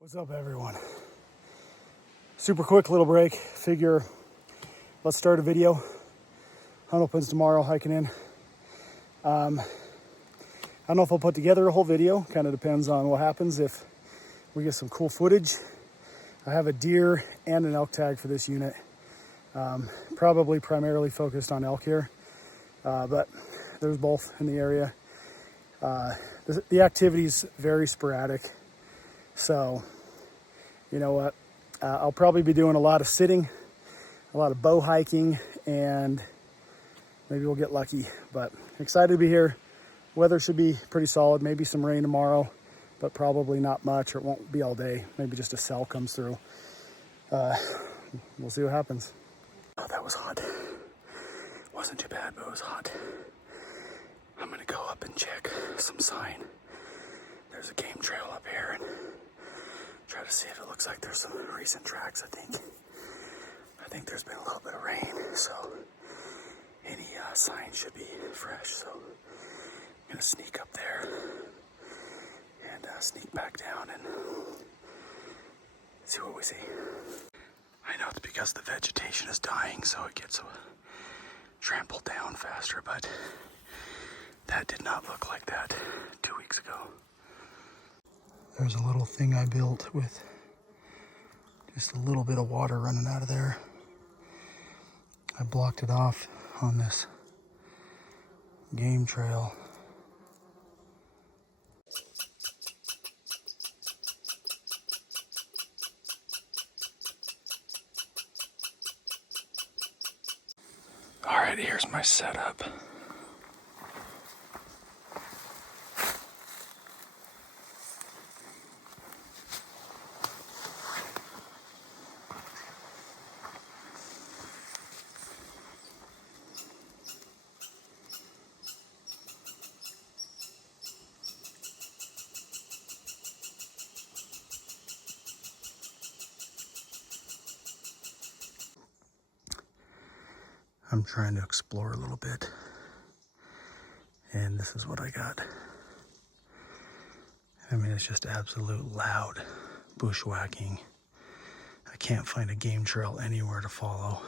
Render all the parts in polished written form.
What's up, everyone? Super quick little break. Figure let's start a video. Hunt opens tomorrow, hiking in. I don't know if I'll put together a whole video. Kind of depends on what happens. If we get some cool footage. I have a deer and an elk tag for this unit. Probably primarily focused on elk here, but there's both in the area. The activity's very sporadic. So, you know what? I'll probably be doing a lot of sitting, a lot of bow hiking, and maybe we'll get lucky. But excited to be here. Weather should be pretty solid. Maybe some rain tomorrow, but probably not much, or it won't be all day. Maybe just a cell comes through. We'll see what happens. Oh, that was hot. Wasn't too bad, but it was hot. I'm gonna go up and check some sign. There's a game trail up here and try to see if it looks like there's some recent tracks. I think there's been a little bit of rain, so any sign should be fresh. So I'm gonna sneak up there and sneak back down and see what we see. I know it's because the vegetation is dying, so it gets trampled down faster, but that did not look like that 2 weeks ago. There's a little thing I built with just a little bit of water running out of there. I blocked it off on this game trail. All right, here's my setup. I'm trying to explore a little bit, and this is what I got. I mean, it's just absolute loud bushwhacking. I can't find a game trail anywhere to follow,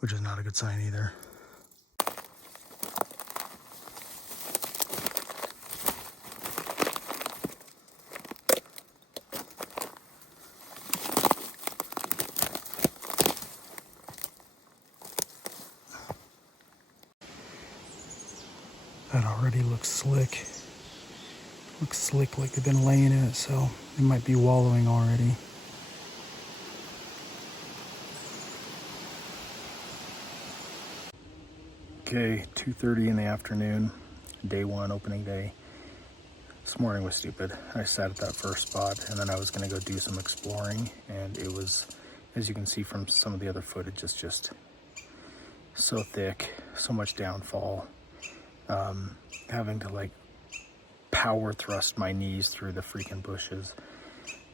which is not a good sign either. That already looks slick. Looks slick like they've been laying in it, so they might be wallowing already. Okay, 2:30 in the afternoon, day one, opening day. This morning was stupid. I sat at that first spot and then I was gonna go do some exploring, and it was, as you can see from some of the other footage, it's just so thick, so much downfall. Having to like power thrust my knees through the freaking bushes.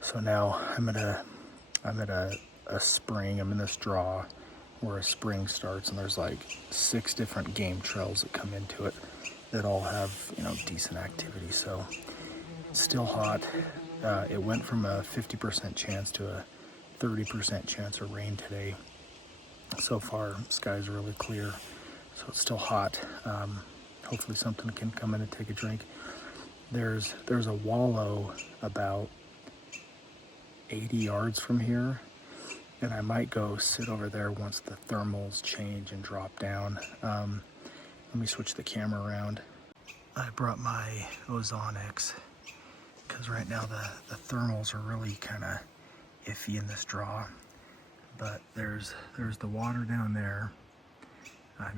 So now I'm at a spring. I'm in this draw where a spring starts, and there's like 6 different game trails that come into it that all have, you know, decent activity. So it's still hot. It went from a 50% chance to a 30% chance of rain today. So far, sky's really clear, so it's still hot. Hopefully something can come in and take a drink. There's a wallow about 80 yards from here, and I might go sit over there once the thermals change and drop down. Let me switch the camera around. I brought my Ozonics because right now the thermals are really kind of iffy in this draw, but there's the water down there.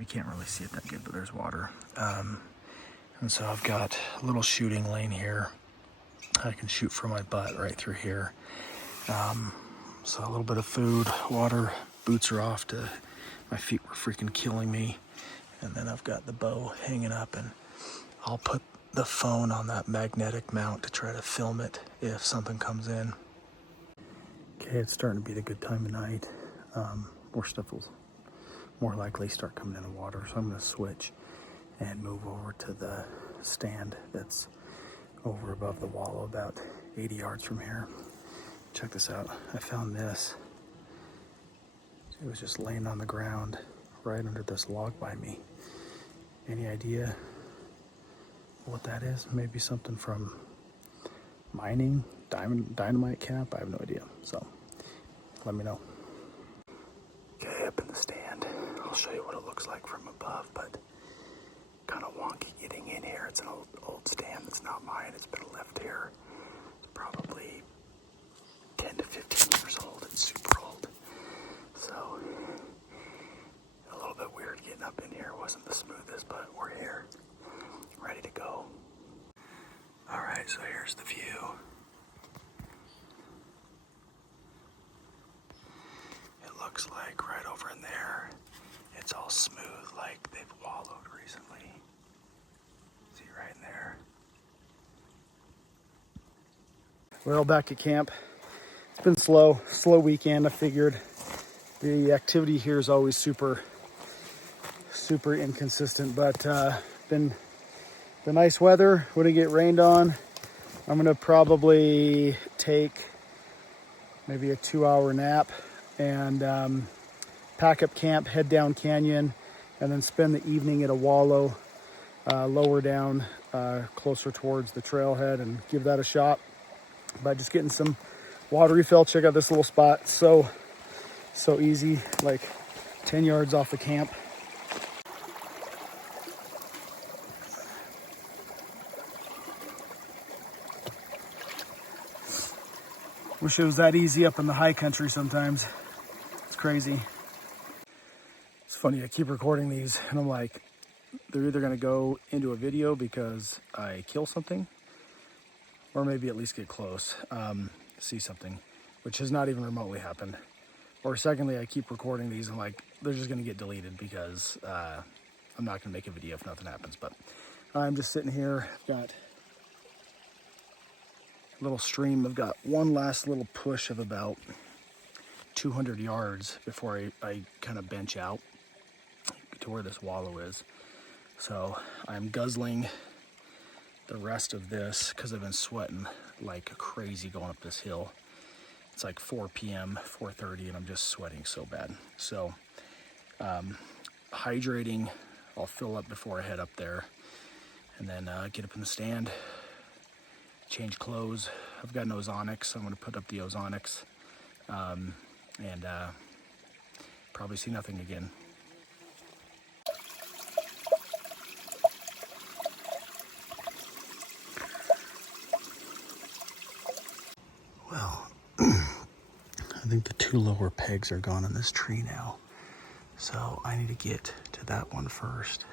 You can't really see it that good, but there's water. And so I've got a little shooting lane here. I can shoot from my butt right through here. So a little bit of food, water, boots are off to, my feet were freaking killing me. And then I've got the bow hanging up, and I'll put the phone on that magnetic mount to try to film it if something comes in. Okay, it's starting to be the good time of night. More stuff will more likely start coming in the water, so I'm going to switch and move over to the stand that's over above the wallow about 80 yards from here. Check this out. I found this. It was just laying on the ground right under this log by me. Any idea what that is? Maybe something from mining, dynamite camp? I have no idea. So let me know. Okay, up in the stand. I'll show you what it looks like from above, but kind of wonky getting in here. It's an old stand that's not mine. It's been left here. It's probably 10 to 15 years old. It's super old. So a little bit weird getting up in here. It wasn't the smoothest, but we're here, ready to go. All right, so here's the view. It looks like right over in there, it's all smooth, like they've wallowed recently. See right in there. Well, back at camp. It's been slow weekend. I figured the activity here is always super inconsistent, but been the nice weather. Wouldn't get rained on. I'm gonna probably take maybe a 2-hour nap and pack up camp, head down canyon, and then spend the evening at a wallow lower down, closer towards the trailhead, and give that a shot by just getting some water refill. Check out this little spot. So easy, like 10 yards off the camp. Wish it was that easy up in the high country sometimes. It's crazy. It's funny, I keep recording these and I'm like, they're either gonna go into a video because I kill something, or maybe at least get close, see something, which has not even remotely happened. Or secondly, I keep recording these and like, they're just gonna get deleted because I'm not gonna make a video if nothing happens. But I'm just sitting here, I've got a little stream. I've got one last little push of about 200 yards before I kind of bench out to where this wallow is. So I'm guzzling the rest of this because I've been sweating like crazy going up this hill. It's like 4 p.m., 4:30, and I'm just sweating so bad. So hydrating, I'll fill up before I head up there, and then get up in the stand, change clothes. I've got an ozonics, so I'm going to put up the ozonics, and probably see nothing again. Well, I think the 2 lower pegs are gone in this tree now, so I need to get to that one first.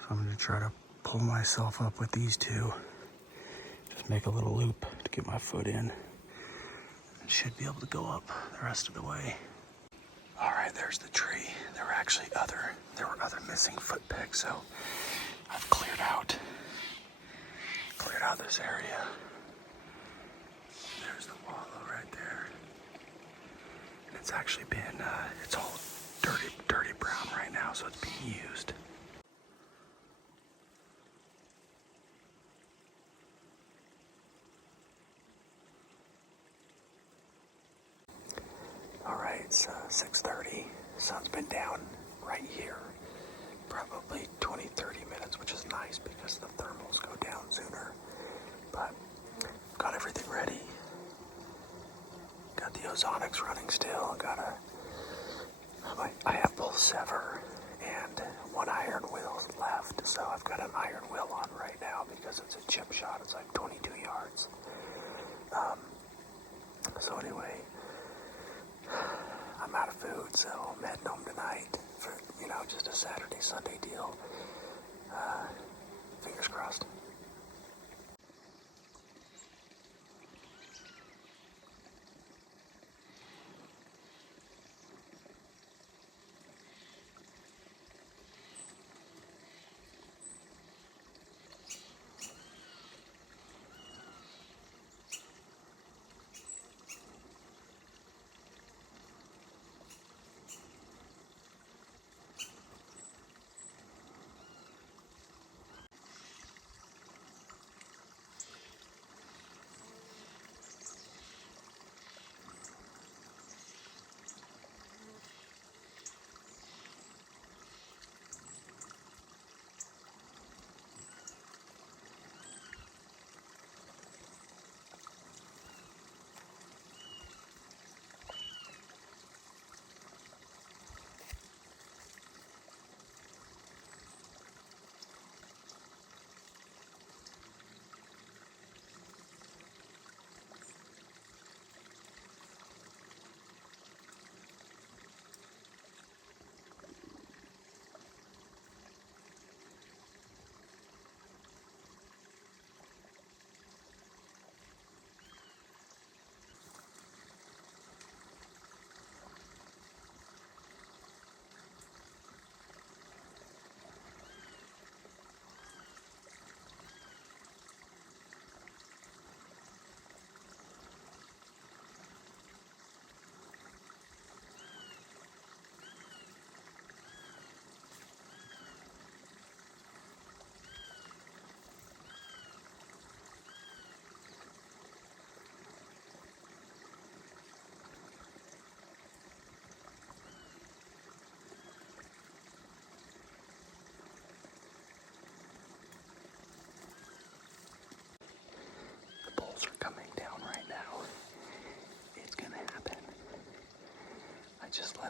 So I'm going to try to pull myself up with these 2. Just make a little loop to get my foot in. And should be able to go up the rest of the way. All right, there's the tree. There were other missing foot pegs, so I've cleared out this area. There's the wallow right there. And it's actually been, it's all dirty brown right now, so it's being used. All right, it's 6:30. Sun's been down right here, probably 20-30 minutes, which is nice because the thermals go down sooner. But got everything ready. Got the ozonics running still. I have both sever and 1 iron wheel left, so I've got an iron wheel on right now because it's a chip shot. It's like 22 yards. So anyway, I'm out of food, so I'm heading home tonight for, just a Saturday, Sunday deal. Fingers crossed.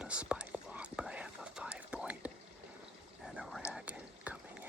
a spike rock, but I have a 5-point and a rag coming in.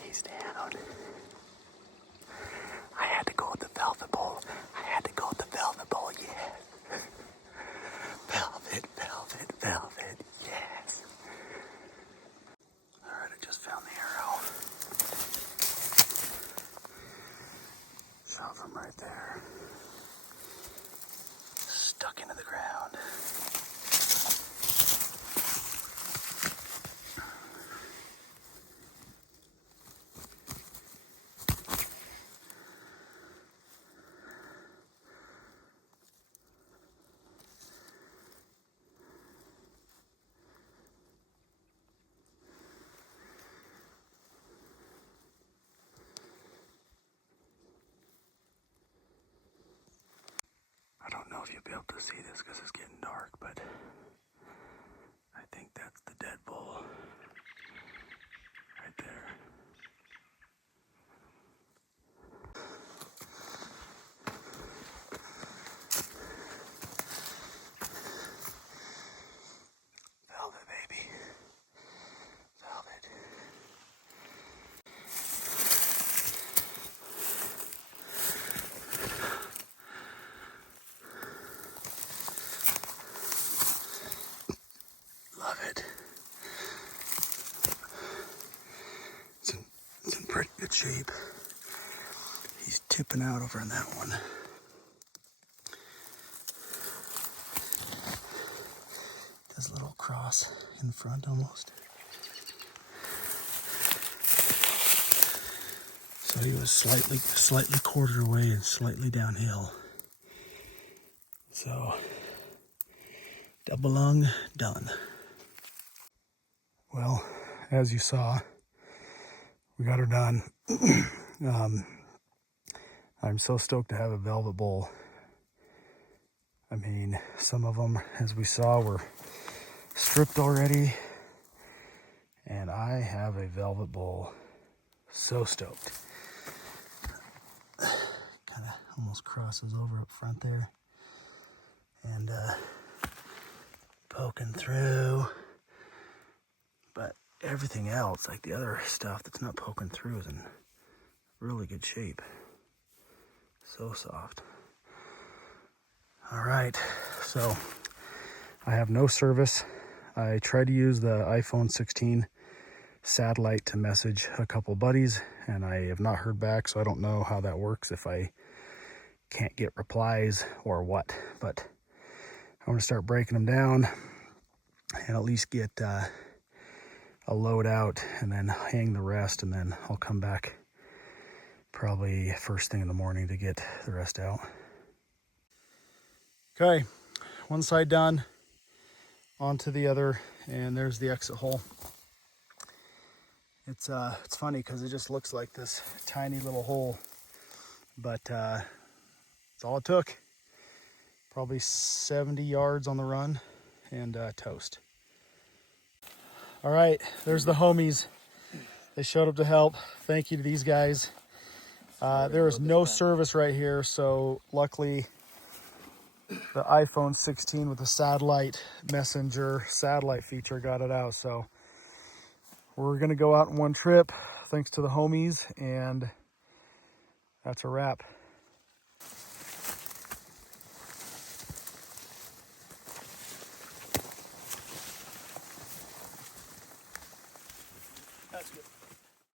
He's down. I had to go with the velvet bowl. Yeah. Velvet, yes. Alright, I just found the arrow. Shot from right there. Stuck into the ground. I don't know if you'll be able to see this because it's getting dark, but I think that's the dead bull right there. Velvet, baby. Velvet. Love it. It's in pretty good shape. He's tipping out over in that one. This little cross in front almost. So he was slightly quartered away and slightly downhill. So double lung done. Well, as you saw, we got her done. I'm so stoked to have a velvet bull. I mean, some of them, as we saw, were stripped already. And I have a velvet bull. So stoked. Kind of almost crosses over up front there. And poking through. But everything else, like the other stuff that's not poking through, is in really good shape. So soft. All right, so I have no service. I tried to use the iPhone 16 satellite to message a couple buddies, and I have not heard back, so I don't know how that works, if I can't get replies or what. But I'm gonna start breaking them down and at least get I'll load out and then hang the rest, and then I'll come back probably first thing in the morning to get the rest out. Okay, one side done, onto the other, and there's the exit hole. It's funny because it just looks like this tiny little hole, but it's all it took. Probably 70 yards on the run, and toast. All right, there's the homies. They showed up to help. Thank you to these guys. There is no service right here, so luckily the iPhone 16 with the satellite messenger satellite feature got it out. So we're gonna go out in one trip, thanks to the homies, and that's a wrap.